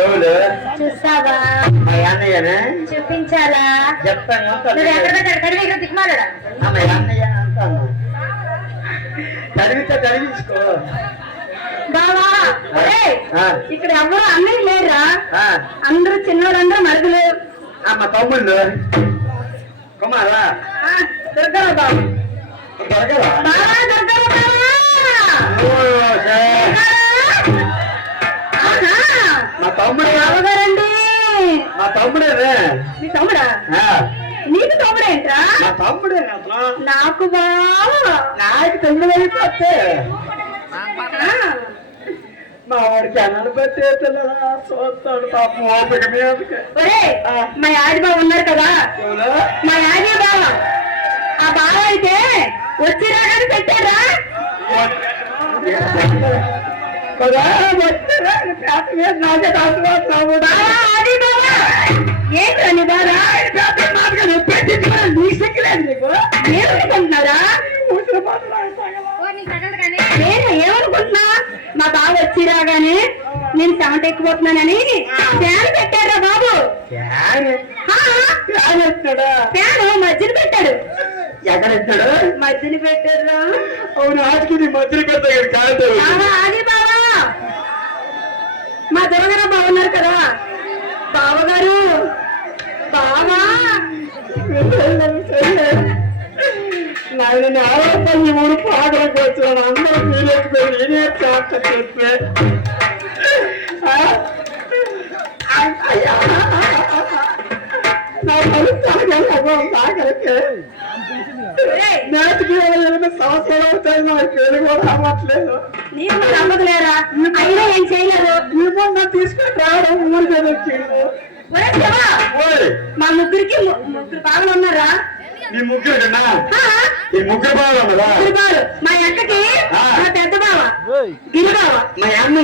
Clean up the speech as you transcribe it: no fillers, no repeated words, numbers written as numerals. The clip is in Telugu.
ఎవరు చూస్తావా? మా అన్నయ్యనే చూపించాలా? చెప్తాను. నువ్వు ఎక్కడ పెట్టాడు కడివి ఇక్కడ దిక్కుమాలడా? మా అన్నయ్య అంటాను. చదివితే చదివించుకో బావా. ఒరేయ్, ఇక్కడ ఎవరు అన్నయ్య లేరా? ఆ, అందరూ చిన్నోళ్ళందరూ మరుగులు. మా తమ్ముళ్ళు కుమారా దొరకరా బాబు? దొరకరా? బావా దొరకరా బావా? మా తమ్ముడు బావగారండి. మా తమ్ముడేనే. మీ తమ్ముడా? నీకు తమ్ముడేంట్రా? మా తమ్ముడే అసలు. నాకు బావ. నాకు తమ్ముడు అయిపోతే మా వాడికి అన్నలు బట్టి చూస్తాడు పాపం ఓపిక మీదకి. ఒరేయ్, మా యాడి బావ ఉన్నారు కదా, మా యాడి బావ. ఆ బావ అయితే వచ్చి రాగానే పెట్టారా? ఏంటని బాగా ఏమనుకుంటున్నారా? నేను ఏమనుకుంటున్నా, మా బావ వచ్చి రాగానే నేను చెమట ఎక్కిపోతున్నానని ఫ్యాన్ పెట్టారా బాబు? ఫ్యాన్ మధ్యన పెట్టాడు. ఎక్కడెత్తాడు? మధ్యన పెట్టారు. అవును, ఆడికి మధ్యలో పెడతాడు కాదు. అది బావా, మా దొరగారు బాగున్నారు కదా బావగారు. బావా నేను ఆరోగ్యం ఊరు పాటలకు వచ్చాను. అందరూ ఫీల్ నేనే చాట్ చెప్పే సంవత్సరాలు అవుతాయి. నాకు పేరు కూడా రావట్లేదు. నీకు నమ్మకలేరా? అయినా ఏం చేయలేదు. ఏమన్నా తీసుకొని రావడం ఊరికే వచ్చిండు. మా ముగ్గురికి ముగ్గురు బావలు ఉన్నారా? నీ ముగ్గురు కన్నా ఈ ముగ్గురు బాగా ముగ్గురు బావలు. మా అక్కకి మా పెద్ద బావ గిరి బావ, మా అన్న